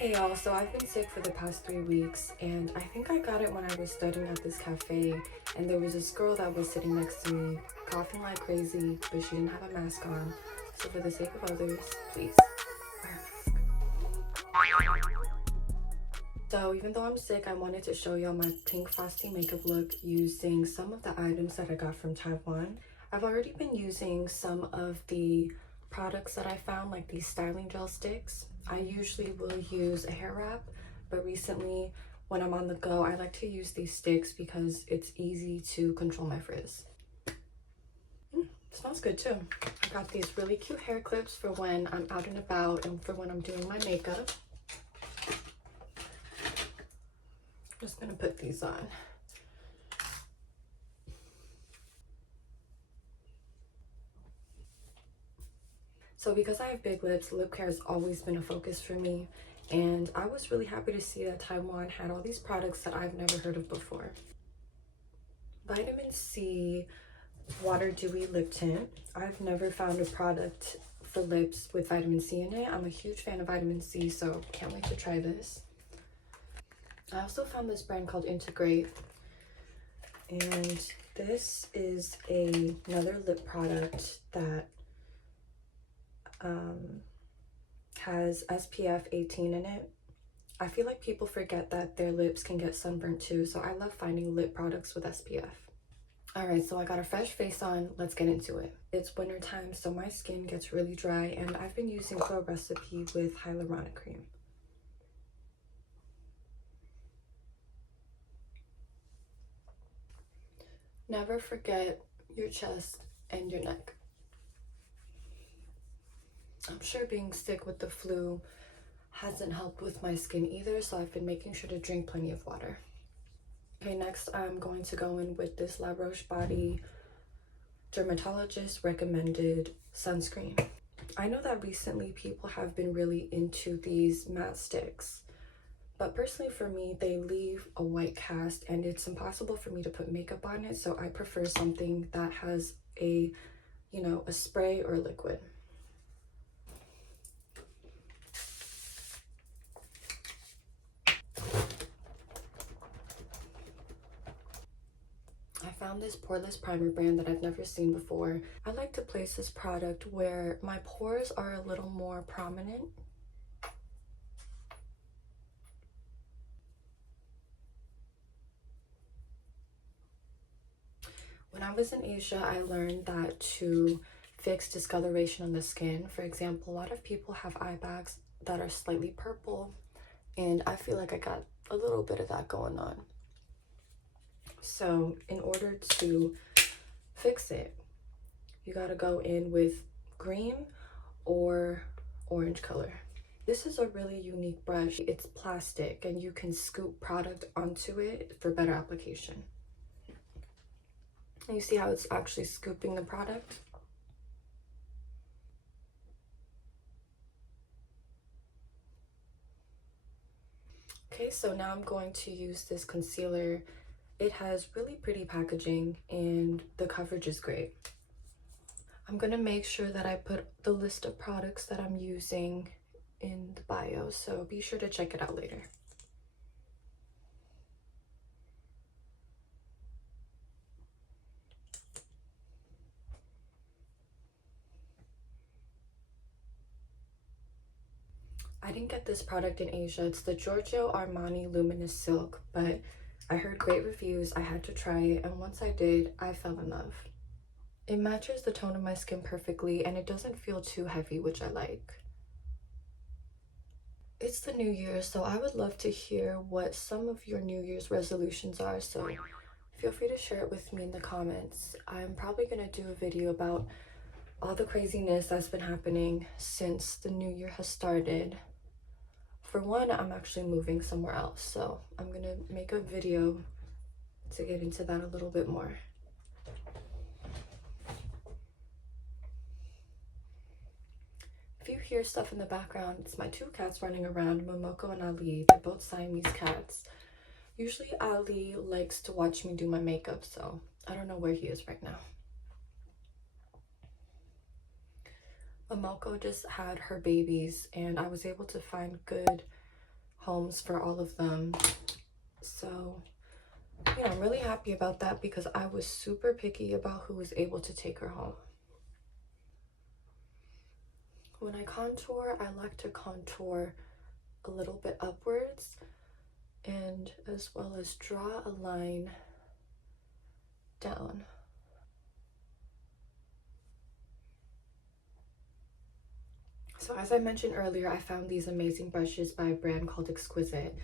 Hey y'all, so I've been sick for the past 3 weeks and I think I got it when I was studying at this cafe and there was this girl that was sitting next to me coughing like crazy, but she didn't have a mask on. So for the sake of others, please wear a mask. So even though I'm sick, I wanted to show y'all my pink Frosty makeup look using some of the items that I got from Taiwan. I've already been using some of the products that I found, like these styling gel sticks. I usually will use a hair wrap, but recently when I'm on the go, I like to use these sticks because it's easy to control my frizz. Smells good too. I got these really cute hair clips for when I'm out and about and for when I'm doing my makeup. Just gonna put these on. So because I have big lips, lip care has always been a focus for me, and I was really happy to see that Taiwan had all these products that I've never heard of before. Vitamin C Water Dewy Lip Tint. I've never found a product for lips with vitamin C in it. I'm a huge fan of vitamin C, so can't wait to try this. I also found this brand called Integrate, and this is another lip product that has SPF 18 in it. I feel like people forget that their lips can get sunburnt too, so I love finding lip products with SPF. Alright, so I got a fresh face on. Let's get into it. It's winter time, so my skin gets really dry, and I've been using Pro Recipe with hyaluronic cream. Never forget your chest and your neck. I'm sure being sick with the flu hasn't helped with my skin either, so I've been making sure to drink plenty of water. Okay, next I'm going to go in with this La Roche-Posay dermatologist recommended sunscreen. I know that recently people have been really into these matte sticks, but personally for me, they leave a white cast and it's impossible for me to put makeup on it, so I prefer something that has a spray or liquid. I found this poreless primer brand that I've never seen before. I like to place this product where my pores are a little more prominent. When I was in Asia, I learned that to fix discoloration on the skin, for example, a lot of people have eye bags that are slightly purple, and I feel like I got a little bit of that going on. So in order to fix it, you gotta go in with green or orange color. This is a really unique brush. It's plastic and you can scoop product onto it for better application. And you see how it's actually scooping the product? Okay, so now I'm going to use this concealer. It has really pretty packaging and the coverage is great. I'm gonna make sure that I put the list of products that I'm using in the bio, so be sure to check it out later. I didn't get this product in Asia. It's the Giorgio Armani Luminous Silk, but I heard great reviews. I had to try it, and once I did, I fell in love. It matches the tone of my skin perfectly, and it doesn't feel too heavy, which I like. It's the new year, so I would love to hear what some of your New Year's resolutions are, so feel free to share it with me in the comments. I'm probably gonna do a video about all the craziness that's been happening since the new year has started. For one, I'm actually moving somewhere else, so I'm gonna make a video to get into that a little bit more. If you hear stuff in the background, it's my two cats running around, Momoko and Ali. They're both Siamese cats. Usually Ali likes to watch me do my makeup, so I don't know where he is right now. Momoko just had her babies and I was able to find good homes for all of them. So, you know, I'm really happy about that because I was super picky about who was able to take her home. When I contour, I like to contour a little bit upwards, and as well as draw a line down. So as I mentioned earlier, I found these amazing brushes by a brand called Exquisite.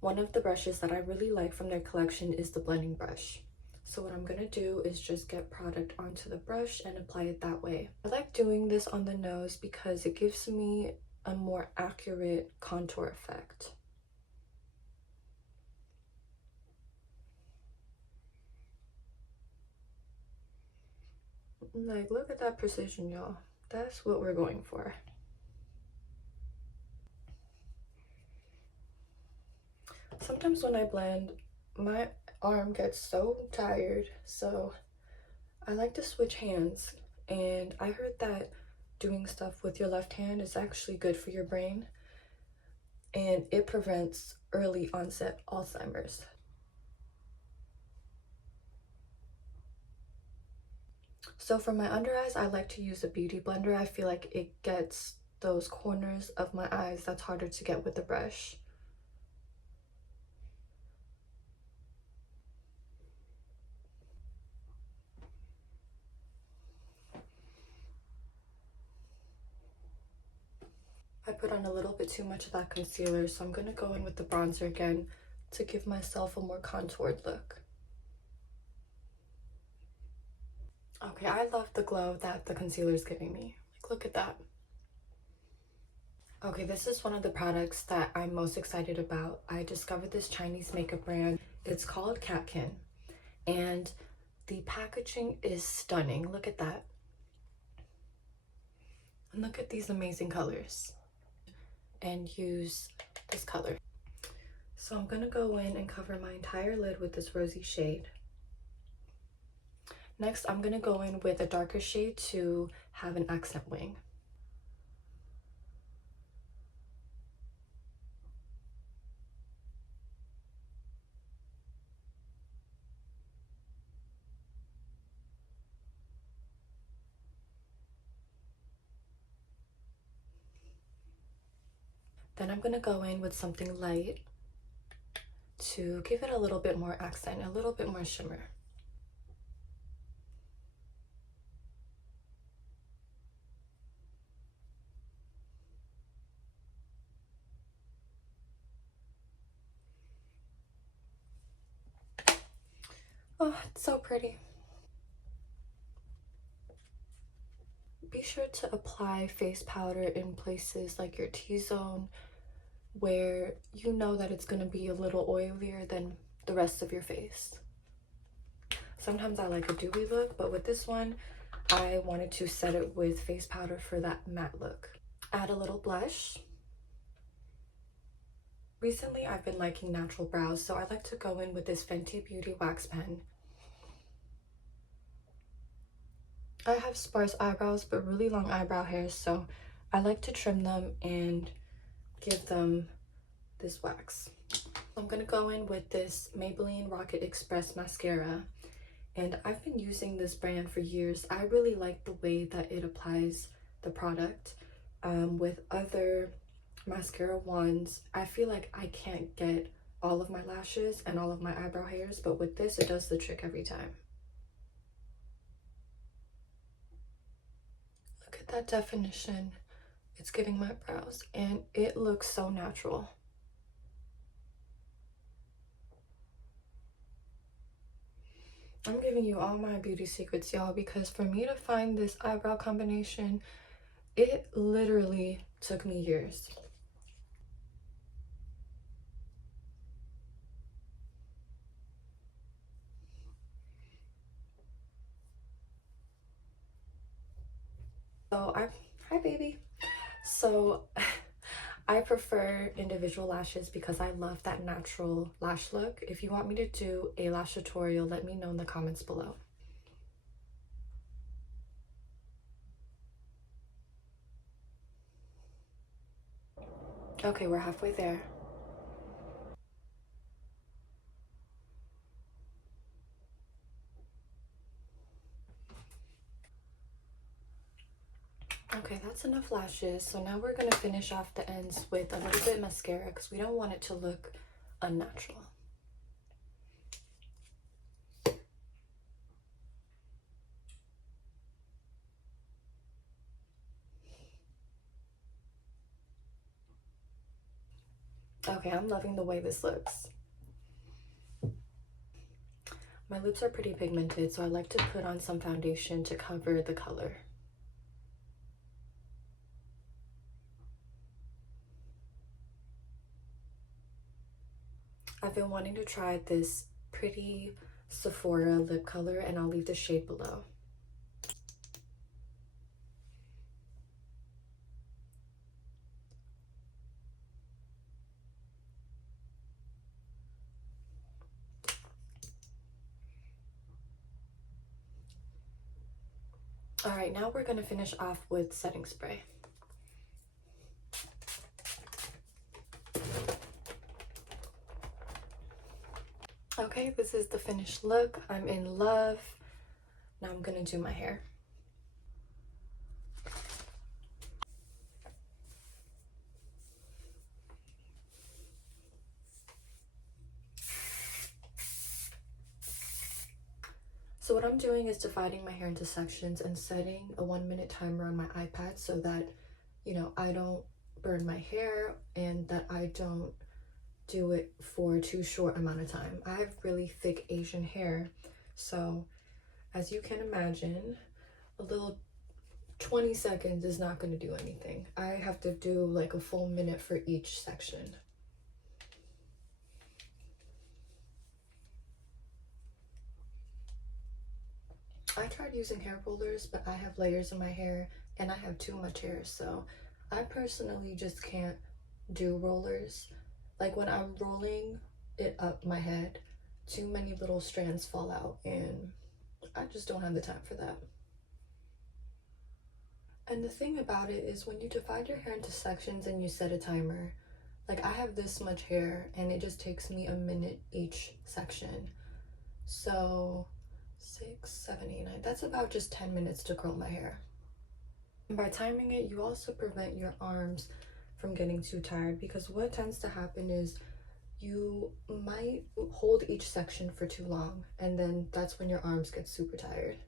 One of the brushes that I really like from their collection is the blending brush. So what I'm gonna do is just get product onto the brush and apply it that way. I like doing this on the nose because it gives me a more accurate contour effect. Like, look at that precision, y'all. That's what we're going for. Sometimes when I blend, my arm gets so tired, so I like to switch hands. And I heard that doing stuff with your left hand is actually good for your brain, and it prevents early onset Alzheimer's. So for my under eyes, I like to use a beauty blender. I feel like it gets those corners of my eyes that's harder to get with the brush. I put on a little bit too much of that concealer, so I'm gonna go in with the bronzer again to give myself a more contoured look. Okay, I love the glow that the concealer is giving me. Like, look at that. Okay, this is one of the products that I'm most excited about. I discovered this Chinese makeup brand. It's called Catkin, and the packaging is stunning. Look at that. And look at these amazing colors. And use this color. So I'm gonna go in and cover my entire lid with this rosy shade. Next, I'm gonna go in with a darker shade to have an accent wing. Then I'm gonna go in with something light to give it a little bit more accent, a little bit more shimmer. Oh, it's so pretty. Be sure to apply face powder in places like your T-zone where you know that it's gonna be a little oilier than the rest of your face. Sometimes I like a dewy look, but with this one, I wanted to set it with face powder for that matte look. Add a little blush. Recently, I've been liking natural brows, so I like to go in with this Fenty Beauty wax pen. I have sparse eyebrows, but really long eyebrow hairs, so I like to trim them and give them this wax. I'm gonna go in with this Maybelline Rocket Express mascara, and I've been using this brand for years. I really like the way that it applies the product. With other mascara wands, I feel like I can't get all of my lashes and all of my eyebrow hairs, but with this, it does the trick every time. Look at that definition it's giving my brows, and it looks so natural. I'm giving you all my beauty secrets, y'all, because for me to find this eyebrow combination, it literally took me years. So hi baby. So I prefer individual lashes because I love that natural lash look. If you want me to do a lash tutorial, let me know in the comments below. Okay, we're halfway there. that's enough lashes. So now we're gonna finish off the ends with a little bit mascara because we don't want it to look unnatural. Okay, I'm loving the way this looks. My lips are pretty pigmented, so I like to put on some foundation to cover the color. I've been wanting to try this pretty Sephora lip color, and I'll leave the shade below. All right, now we're gonna finish off with setting spray. Okay, this is the finished look. I'm in love. Now I'm gonna do my hair. So what I'm doing is dividing my hair into sections and setting a 1-minute timer on my iPad so that, you know, I don't burn my hair and that I don't do it for too short amount of time. I have really thick Asian hair, so as you can imagine, a little 20 seconds is not going to do anything. I have to do like a full minute for each section. I tried using hair rollers, but I have layers in my hair and I have too much hair, so I personally just can't do rollers. Like when I'm rolling it up my head, too many little strands fall out and I just don't have the time for that. And the thing about it is when you divide your hair into sections and you set a timer, like I have this much hair and it just takes me a minute each section. So 6, 7, 8, 9, that's about just 10 minutes to curl my hair. And by timing it, you also prevent your arms from getting too tired, because what tends to happen is you might hold each section for too long and then that's when your arms get super tired.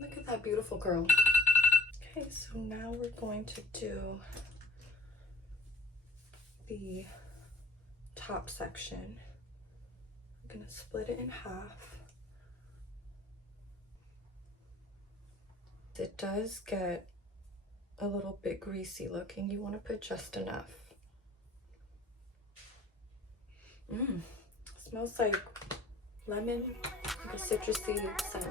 Look at that beautiful curl. Okay, so now we're going to do the top section. I'm gonna split it in half. It does get a little bit greasy looking. You want to put just enough. Smells like lemon, like a citrusy scent.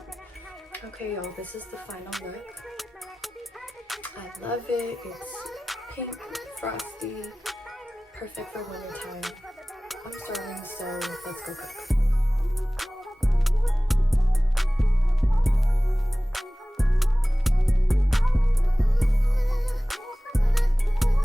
Okay, y'all, this is the final look. I love it. It's pink, frosty, perfect for wintertime. I'm starving, so let's go cook.